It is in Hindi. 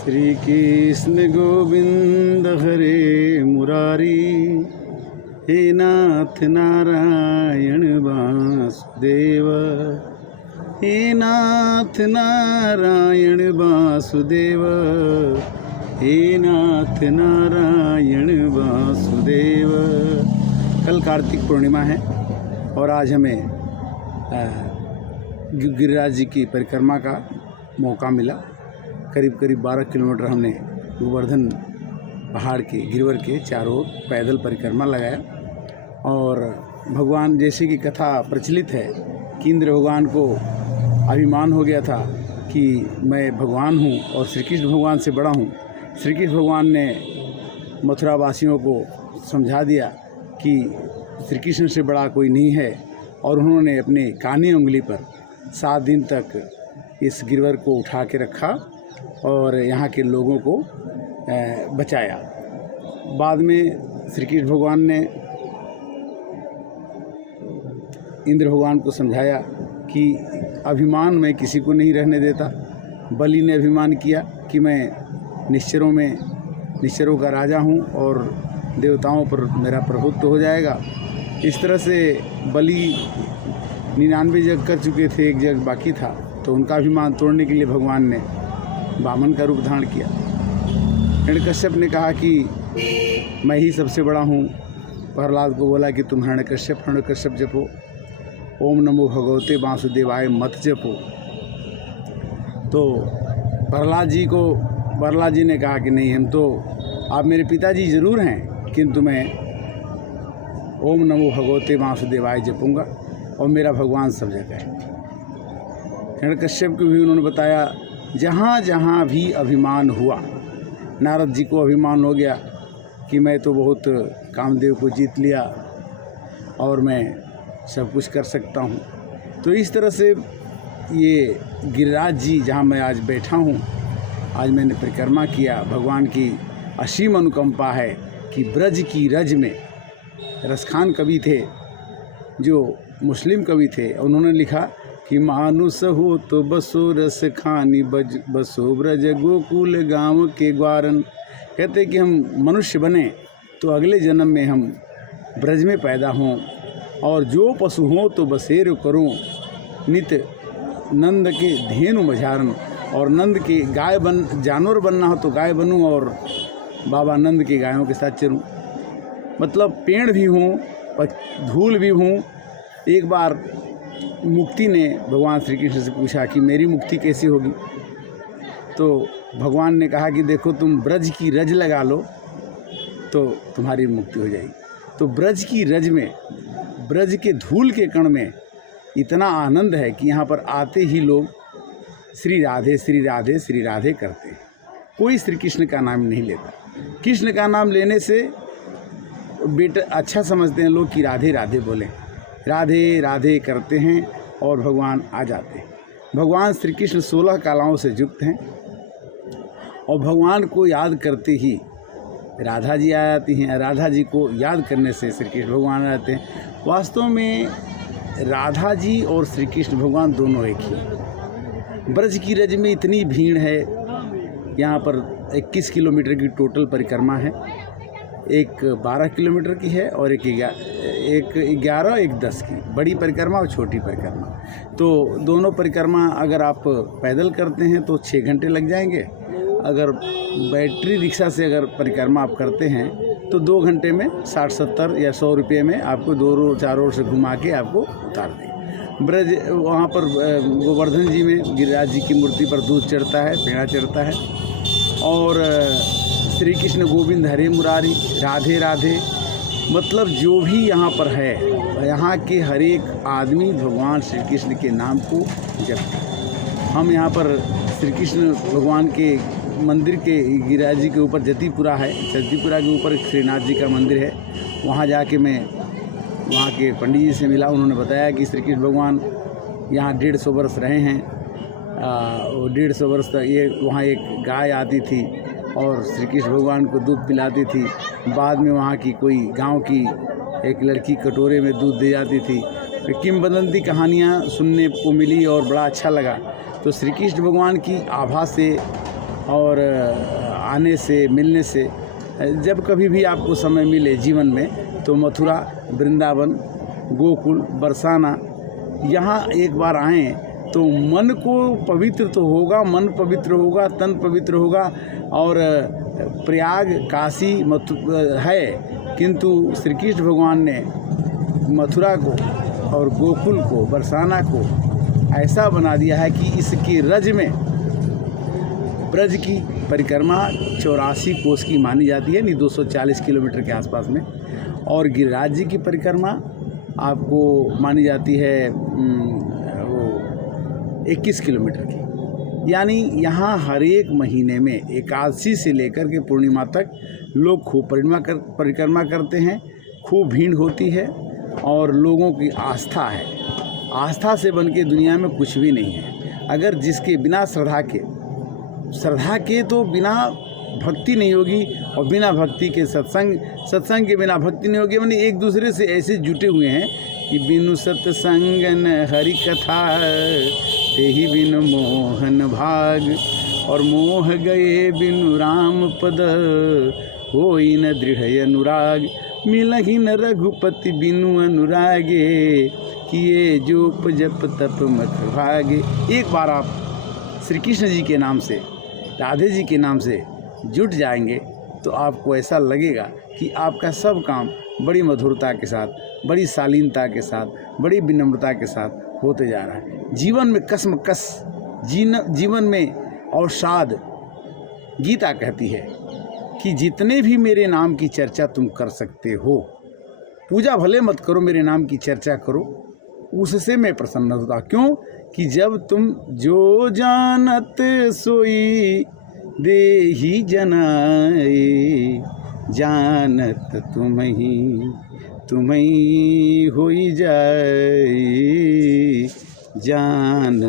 श्री कृष्ण गोविंद हरे मुरारी, हे नाथ नारायण वासुदेव, हे नाथ नारायण वासुदेव, हे नाथ नारायण वासुदेव। कल कार्तिक पूर्णिमा है और आज हमें गिरिराज जी की परिक्रमा का मौका मिला। करीब 12 किलोमीटर हमने गोवर्धन पहाड़ के गिरवर के चारों ओर पैदल परिक्रमा लगाया। और भगवान जैसे की कथा प्रचलित है कि इंद्र भगवान को अभिमान हो गया था कि मैं भगवान हूँ और श्री कृष्ण भगवान से बड़ा हूँ। श्री कृष्ण भगवान ने मथुरा वासियों को समझा दिया कि श्री कृष्ण से बड़ा कोई नहीं है, और उन्होंने अपने कानी उंगली पर 7 दिन तक इस गिरवर को उठा के रखा और यहाँ के लोगों को बचाया। बाद में श्री कृष्ण भगवान ने इंद्र भगवान को समझाया कि अभिमान मैं किसी को नहीं रहने देता। बलि ने अभिमान किया कि मैं निश्चरों का राजा हूँ और देवताओं पर मेरा प्रभुत्व हो जाएगा। इस तरह से बलि 99 यज्ञ कर चुके थे, एक यज्ञ बाकी था, तो उनका अभिमान तोड़ने के लिए भगवान ने वामन का रूप धारण किया। हिरण्यकश्यप ने कहा कि मैं ही सबसे बड़ा हूँ। प्रहलाद को बोला कि तुम हिरण्यकश्यप जपो, ओम नमो भगवते वासुदेवाय मत जपो। तो प्रहलाद जी ने कहा कि नहीं, हम तो आप मेरे पिताजी ज़रूर हैं, किंतु मैं ओम नमो भगवते वासुदेवाय जपूँगा और मेरा भगवान सब जगह है। हिरण्यकश्यप को भी उन्होंने बताया। जहाँ जहाँ भी अभिमान हुआ, नारद जी को अभिमान हो गया कि मैं तो बहुत कामदेव को जीत लिया और मैं सब कुछ कर सकता हूँ। तो इस तरह से ये गिरिराज जी जहाँ मैं आज बैठा हूँ, आज मैंने परिक्रमा किया। भगवान की असीम अनुकंपा है कि ब्रज की रज में रसखान कवि थे, जो मुस्लिम कवि थे, उन्होंने लिखा कि मानुष हो तो बसो रस खानी बसो ब्रज गोकुल गाँव के ग्वारन। कहते कि हम मनुष्य बने तो अगले जन्म में हम ब्रज में पैदा हों, और जो पशु हों तो बसेर करूं नित नंद के धेनु मझारन। और नंद के जानवर बनना हो तो गाय बनूं और बाबा नंद की गायों के साथ चरूं। मतलब पेड़ भी हूँ, धूल भी हूँ। एक बार मुक्ति ने भगवान श्री कृष्ण से पूछा कि मेरी मुक्ति कैसे होगी, तो भगवान ने कहा कि देखो तुम ब्रज की रज लगा लो तो तुम्हारी मुक्ति हो जाएगी। तो ब्रज की रज में, ब्रज के धूल के कण में इतना आनंद है कि यहाँ पर आते ही लोग श्री राधे श्री राधे श्री राधे करते हैं। कोई श्री कृष्ण का नाम नहीं लेता। कृष्ण का नाम लेने से बेटा अच्छा समझते हैं लोग कि राधे राधे बोलें, राधे राधे करते हैं और भगवान आ जाते हैं। भगवान श्री कृष्ण 16 कलाओं से युक्त हैं और भगवान को याद करते ही राधा जी आ जाती हैं। राधा जी को याद करने से श्री कृष्ण भगवान आ जाते हैं। वास्तव में राधा जी और श्री कृष्ण भगवान दोनों एक ही। ब्रज की रज में इतनी भीड़ है, यहाँ पर 21 किलोमीटर की टोटल परिक्रमा है। एक 12 किलोमीटर की है और एक 11 एक 10 की, बड़ी परिक्रमा और छोटी परिक्रमा। तो दोनों परिक्रमा अगर आप पैदल करते हैं तो 6 घंटे लग जाएंगे। अगर बैटरी रिक्शा से अगर परिक्रमा आप करते हैं तो 2 घंटे में 60-70 या 100 रुपये में आपको 2 चारों ओर से घुमा के आपको उतार दें। ब्रज वहाँ पर गोवर्धन जी में गिरिराज जी की मूर्ति पर दूध चढ़ता है, पेड़ा चढ़ता है। और श्री कृष्ण गोविंद हरे मुरारी, राधे राधे, मतलब जो भी यहाँ पर है, यहाँ के हर एक आदमी भगवान श्री कृष्ण के नाम को जपते हैं। हम यहाँ पर श्री कृष्ण भगवान के मंदिर के गिरिराज जी के ऊपर जतिपुरा है, जतिपुरा के ऊपर श्रीनाथ जी का मंदिर है। वहाँ जाके मैं वहाँ के पंडित जी से मिला। उन्होंने बताया कि श्री कृष्ण भगवान यहाँ 150 वर्ष रहे हैं। 150 वर्ष तक ये वहाँ एक गाय आती थी और श्री कृष्ण भगवान को दूध पिलाती थी। बाद में वहाँ की कोई गांव की एक लड़की कटोरे में दूध दे जाती थी। किंवदंती कहानियाँ सुनने को मिली और बड़ा अच्छा लगा। तो श्री कृष्ण भगवान की आभा से और आने से, मिलने से, जब कभी भी आपको समय मिले जीवन में तो मथुरा, वृंदावन, गोकुल, बरसाना यहाँ एक बार आएँ तो मन को पवित्र तो होगा, मन पवित्र होगा, तन पवित्र होगा। और प्रयाग, काशी है, किंतु श्री कृष्ण भगवान ने मथुरा को और गोकुल को, बरसाना को ऐसा बना दिया है कि इसके रज में ब्रज की परिक्रमा 84 कोस की मानी जाती है, नहीं 240 किलोमीटर के आसपास में। और गिरिराज जी की परिक्रमा आपको मानी जाती है वो 21 किलोमीटर की। यानी यहाँ हर एक महीने में एकादशी से लेकर के पूर्णिमा तक लोग खूब परिक्रमा करते हैं, खूब भीड़ होती है और लोगों की आस्था है। आस्था से बन के दुनिया में कुछ भी नहीं है। अगर जिसके बिना श्रद्धा के तो बिना भक्ति नहीं होगी, और बिना भक्ति के सत्संग के बिना भक्ति नहीं होगी। यानी एक दूसरे से ऐसे जुटे हुए हैं कि बिनु सत्संग न हरि कथा, तेहि बिनु मोहन भाग, और मोह गए बिनु राम पद, होई न दृढ़ अनुराग, मिलहि न रघुपति बिनु अनुरागे, किए जोप जप तप मत भागे। एक बार आप श्री कृष्ण जी के नाम से, राधे जी के नाम से जुट जाएंगे तो आपको ऐसा लगेगा कि आपका सब काम बड़ी मधुरता के साथ, बड़ी शालीनता के साथ, बड़ी विनम्रता के साथ होते जा रहा है। जीवन में कसमकस, जीवन में अवसाद। गीता कहती है कि जितने भी मेरे नाम की चर्चा तुम कर सकते हो, पूजा भले मत करो, मेरे नाम की चर्चा करो, उससे मैं प्रसन्न होता। क्यों? कि जब तुम जो जानत सोई देहि जनाए, जानत तुम्हीं होई जाए, जान